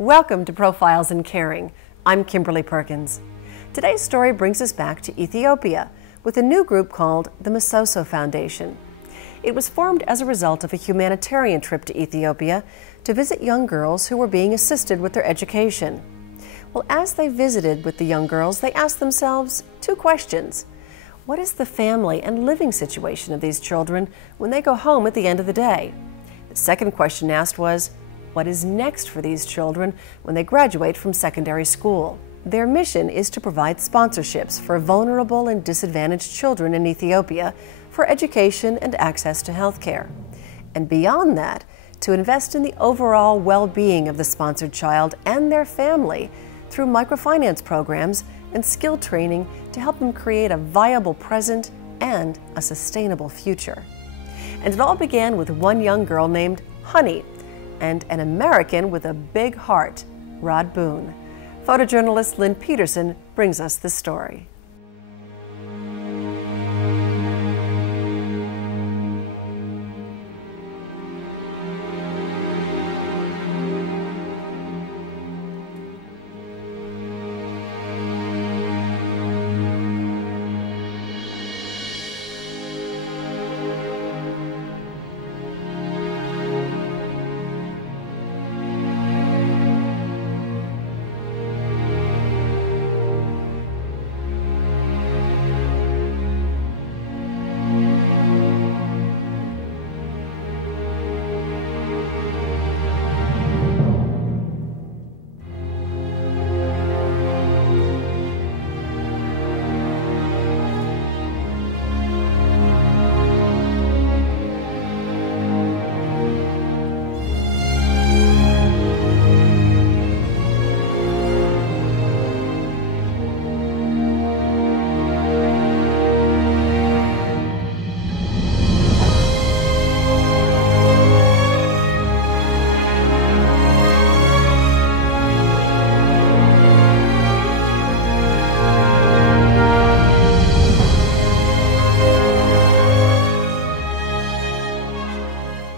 Welcome to Profiles in Caring. I'm Kimberly Perkins. Today's story brings us back to Ethiopia with a new group called the Mesesso Foundation. It was formed as a result of a humanitarian trip to Ethiopia to visit young girls who were being assisted with their education. Well, as they visited with the young girls, they asked themselves two questions. What is the family and living situation of these children when they go home at the end of the day? The second question asked was, what is next for these children when they graduate from secondary school? Their mission is to provide sponsorships for vulnerable and disadvantaged children in Ethiopia for education and access to health care. And beyond that, to invest in the overall well-being of the sponsored child and their family through microfinance programs and skill training to help them create a viable present and a sustainable future. And it all began with one young girl named Honey and an American with a big heart, Rod Boone. Photojournalist Lynn Peterson brings us the story.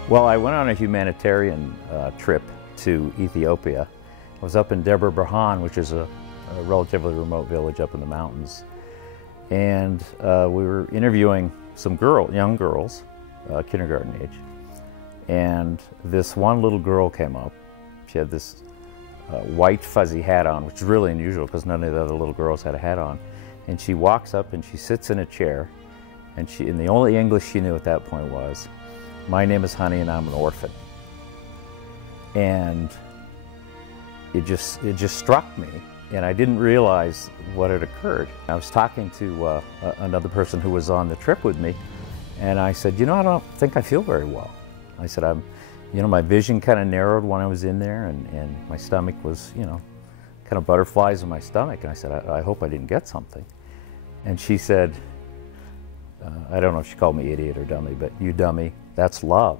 Well, I went on a humanitarian trip to Ethiopia. I was up in Debre Birhan, which is a relatively remote village up in the mountains. And we were interviewing some young girls, kindergarten age. And this one little girl came up. She had this white fuzzy hat on, which is really unusual because none of the other little girls had a hat on. And she walks up and she sits in a chair. And the only English she knew at that point was, "My name is Honey and I'm an orphan." And it just struck me, and I didn't realize what had occurred. I was talking to another person who was on the trip with me, and I said, "You know, I don't think I feel very well." I said, my vision kind of narrowed when I was in there, and my stomach was, kind of butterflies in my stomach. And I said, I hope I didn't get something. And she said, I don't know if she called me idiot or dummy, but "You dummy, that's love."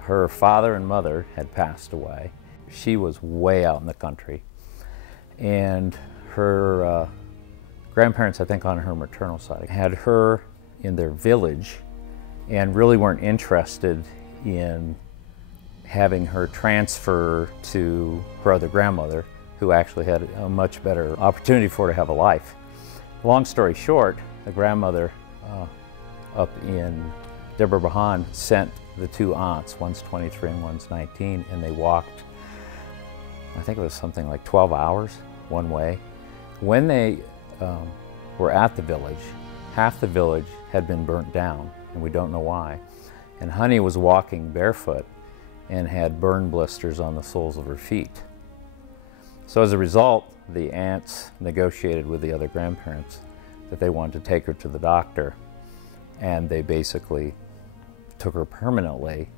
Her father and mother had passed away. She was way out in the country. And her grandparents, I think on her maternal side, had her in their village and really weren't interested in having her transfer to her other grandmother, who actually had a much better opportunity for her to have a life. Long story short, the grandmother up in Debre Birhan sent the two aunts, one's 23 and one's 19, and they walked, I think it was something like 12 hours one way. When they were at the village, half the village had been burnt down, and we don't know why. And Honey was walking barefoot and had burn blisters on the soles of her feet. So as a result, the aunts negotiated with the other grandparents that they wanted to take her to the doctor. And they basically took her permanently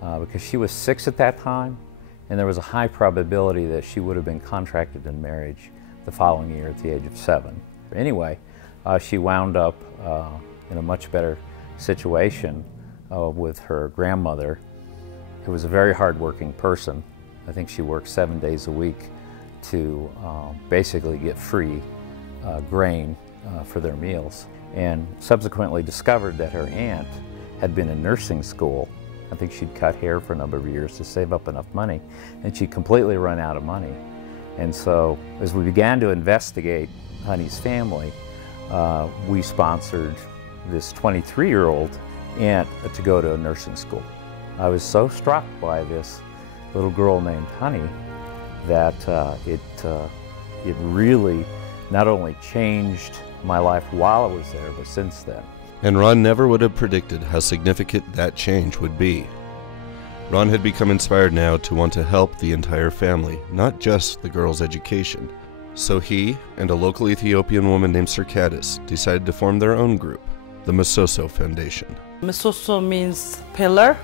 because she was 6 at that time, and there was a high probability that she would have been contracted in marriage the following year at the age of 7. Anyway, she wound up in a much better situation with her grandmother, who was a very hard-working person. I think she worked 7 days a week to basically get free grain for their meals, and subsequently discovered that her aunt had been in nursing school I think she'd cut hair for a number of years to save up enough money, and she'd completely run out of money. And so as we began to investigate Honey's family, we sponsored this 23-year-old aunt to go to a nursing school. I was so struck by this little girl named Honey that it really not only changed my life while I was there, but since then. And Ron never would have predicted how significant that change would be. Ron had become inspired now to want to help the entire family, not just the girl's education. So he and a local Ethiopian woman named Serkatis decided to form their own group, the Mesesso Foundation. Mesesso means pillar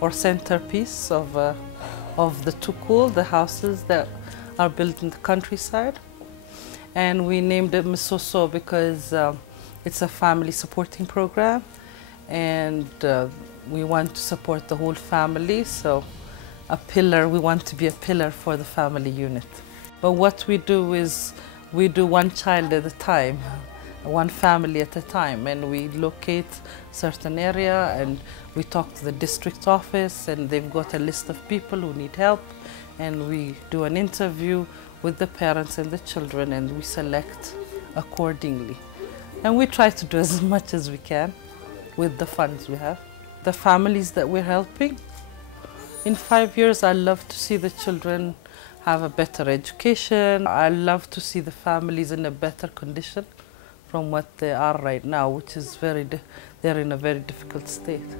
or centerpiece of the tukul, the houses that are built in the countryside. And we named it Mesesso because it's a family supporting program, and we want to support the whole family. So a pillar, we want to be a pillar for the family unit. But what we do is we do one child at a time, one family at a time, and we locate certain area and we talk to the district office, and they've got a list of people who need help, and we do an interview with the parents and the children, and we select accordingly. And we try to do as much as we can with the funds we have. The families that we're helping, in 5 years, I love to see the children have a better education. I love to see the families in a better condition from what they are right now, which is they're in a very difficult state.